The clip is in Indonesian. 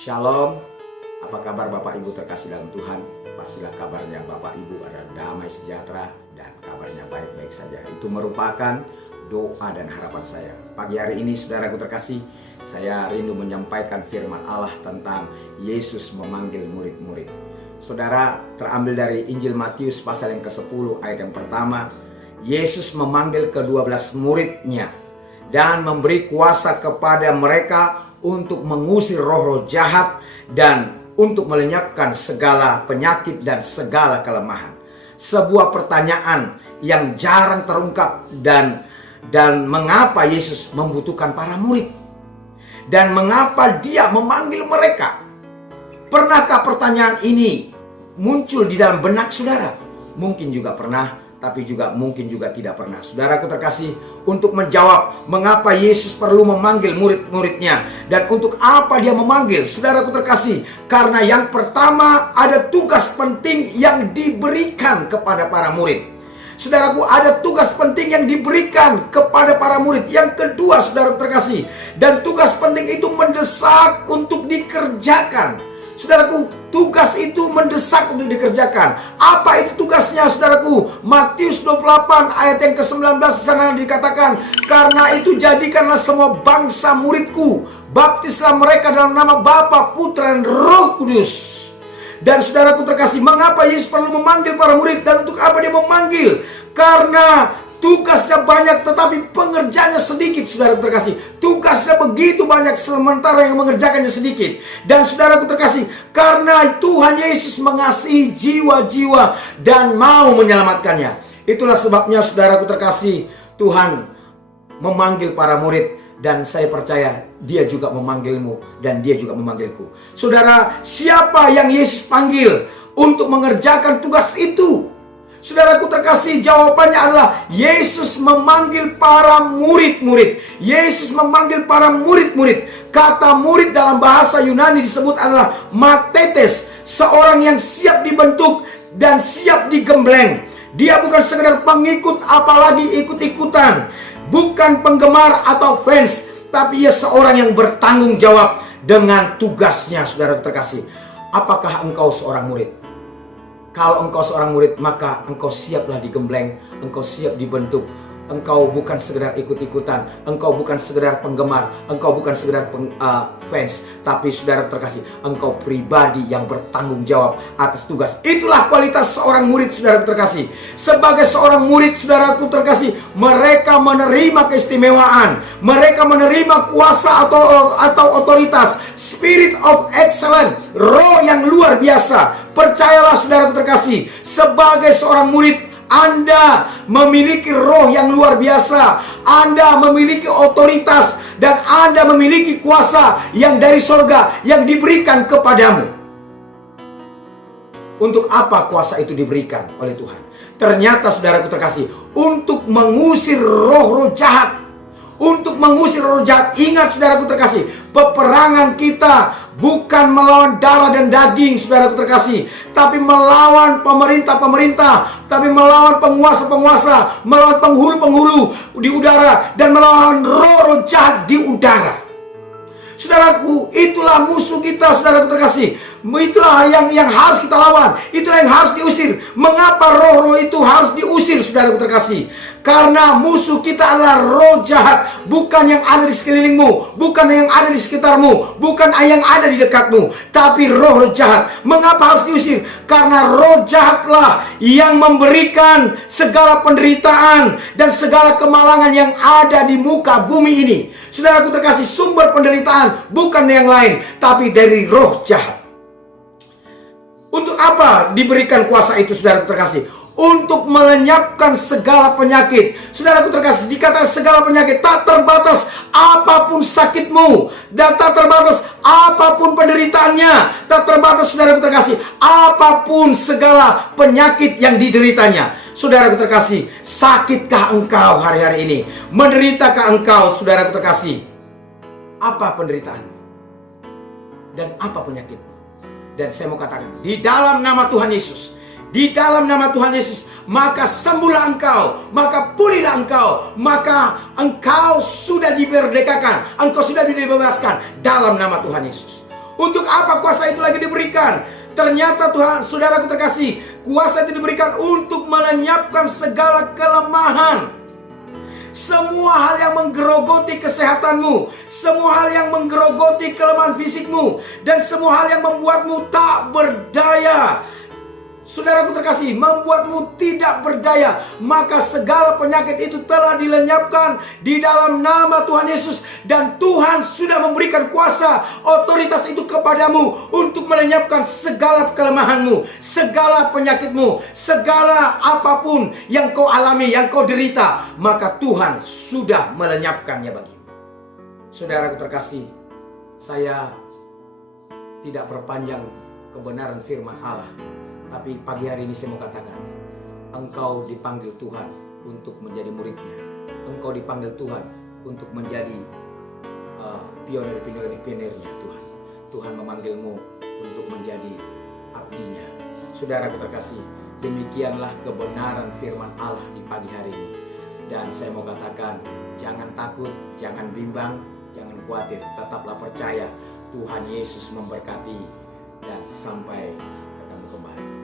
Shalom, apa kabar Bapak Ibu terkasih dalam Tuhan? Pastilah kabarnya Bapak Ibu adalah damai sejahtera dan kabarnya baik-baik saja. Itu merupakan doa dan harapan saya. Pagi hari ini saudaraku terkasih, saya rindu menyampaikan firman Allah tentang Yesus memanggil murid-murid. Saudara, terambil dari Injil Matius pasal yang ke-10 ayat yang pertama. Yesus memanggil ke-12 muridnya dan memberi kuasa kepada mereka untuk mengusir roh-roh jahat dan untuk melenyapkan segala penyakit dan segala kelemahan. Sebuah pertanyaan yang jarang terungkap dan mengapa Yesus membutuhkan para murid dan mengapa dia memanggil mereka. Pernahkah pertanyaan ini muncul di dalam benak saudara? Mungkin juga pernah, tapi juga mungkin juga tidak pernah. Saudaraku terkasih, untuk menjawab mengapa Yesus perlu memanggil murid-muridnya dan untuk apa dia memanggil, saudaraku terkasih, karena yang pertama ada tugas penting yang diberikan kepada para murid. Saudaraku, ada tugas penting yang diberikan kepada para murid. Yang kedua, saudaraku terkasih, dan tugas penting itu mendesak untuk dikerjakan. Saudaraku, tugas itu mendesak untuk dikerjakan. Apa itu tugasnya, saudaraku? Matius 28 ayat yang ke-19 sana dikatakan, karena itu jadikanlah semua bangsa muridku, baptislah mereka dalam nama Bapa, Putra, dan Roh Kudus. Dan saudaraku terkasih, mengapa Yesus perlu memanggil para murid dan untuk apa dia memanggil? Karena tugasnya banyak tetapi pengerjaannya sedikit, saudaraku terkasih. Tugasnya begitu banyak sementara yang mengerjakannya sedikit. Dan saudaraku terkasih, karena Tuhan Yesus mengasihi jiwa-jiwa dan mau menyelamatkannya. Itulah sebabnya saudaraku terkasih, Tuhan memanggil para murid. Dan saya percaya dia juga memanggilmu dan dia juga memanggilku. Saudara, siapa yang Yesus panggil untuk mengerjakan tugas itu? Saudaraku terkasih, jawabannya adalah Yesus memanggil para murid-murid. Yesus memanggil para murid-murid. Kata murid dalam bahasa Yunani disebut adalah matetes, seorang yang siap dibentuk dan siap digembleng. Dia bukan sekedar pengikut apalagi ikut-ikutan, bukan penggemar atau fans, tapi ia seorang yang bertanggung jawab dengan tugasnya. Saudara terkasih, apakah engkau seorang murid? Kalau engkau seorang murid, maka engkau siaplah digembleng, engkau siap dibentuk. Engkau bukan sekedar ikut-ikutan, engkau bukan sekedar penggemar, engkau bukan sekedar fans, tapi saudara terkasih, engkau pribadi yang bertanggung jawab atas tugas. Itulah kualitas seorang murid, saudara terkasih. Sebagai seorang murid, saudaraku terkasih, mereka menerima keistimewaan, mereka menerima kuasa atau otoritas, spirit of excellence, roh yang luar biasa. Percayalah saudara terkasih, sebagai seorang murid, Anda memiliki roh yang luar biasa. Anda memiliki otoritas dan Anda memiliki kuasa yang dari sorga yang diberikan kepadamu. Untuk apa kuasa itu diberikan oleh Tuhan? Ternyata saudaraku terkasih, untuk mengusir roh-roh jahat. Untuk mengusir roh jahat. Ingat saudaraku terkasih, peperangan kita bukan melawan darah dan daging, saudaraku terkasih, tapi melawan pemerintah-pemerintah, tapi melawan penguasa-penguasa, melawan penghulu-penghulu di udara, dan melawan roh-roh jahat di udara. Saudaraku, itulah musuh kita, saudaraku terkasih. Itulah yang harus kita lawan. Itulah yang harus diusir. Mengapa roh-roh itu harus diusir, saudaraku terkasih? Karena musuh kita adalah roh jahat. Bukan yang ada di sekelilingmu, bukan yang ada di sekitarmu, bukan yang ada di dekatmu, tapi roh jahat. Mengapa harus diusir? Karena roh jahatlah yang memberikan segala penderitaan dan segala kemalangan yang ada di muka bumi ini. Saudaraku terkasih, sumber penderitaan bukan yang lain, tapi dari roh jahat. Untuk apa diberikan kuasa itu, saudaraku terkasih? Untuk melenyapkan segala penyakit. Saudaraku terkasih, dikatakan segala penyakit, tak terbatas apapun sakitmu, dan tak terbatas apapun penderitaannya, tak terbatas saudaraku terkasih apapun segala penyakit yang dideritanya. Saudaraku terkasih, sakitkah engkau hari-hari ini? Menderitakah engkau, saudaraku terkasih? Apa penderitaanmu? Dan apa penyakitmu? Dan saya mau katakan, di dalam nama Tuhan Yesus, di dalam nama Tuhan Yesus, maka sembuhlah engkau, maka pulihlah engkau, maka engkau sudah dimerdekakan, engkau sudah dibebaskan dalam nama Tuhan Yesus. Untuk apa kuasa itu lagi diberikan? Ternyata Tuhan, saudaraku terkasih, kuasa itu diberikan untuk melenyapkan segala kelemahan. Semua hal yang menggerogoti kesehatanmu, semua hal yang menggerogoti kelemahan fisikmu, dan semua hal yang membuatmu tak berdaya, saudaraku terkasih, membuatmu tidak berdaya, maka segala penyakit itu telah dilenyapkan di dalam nama Tuhan Yesus. Dan Tuhan sudah memberikan kuasa, otoritas itu kepadamu untuk melenyapkan segala kelemahanmu, segala penyakitmu, segala apapun yang kau alami, yang kau derita, maka Tuhan sudah melenyapkannya bagimu. Saudaraku terkasih, saya tidak perpanjang kebenaran firman Allah, tapi pagi hari ini saya mau katakan, engkau dipanggil Tuhan untuk menjadi muridnya. Engkau dipanggil Tuhan untuk menjadi pionir-pionirnya Tuhan. Tuhan memanggilmu untuk menjadi abdinya. Saudaraku terkasih, demikianlah kebenaran firman Allah di pagi hari ini. Dan saya mau katakan, jangan takut, jangan bimbang, jangan khawatir. Tetaplah percaya, Tuhan Yesus memberkati. Dan sampai ketemu kembali.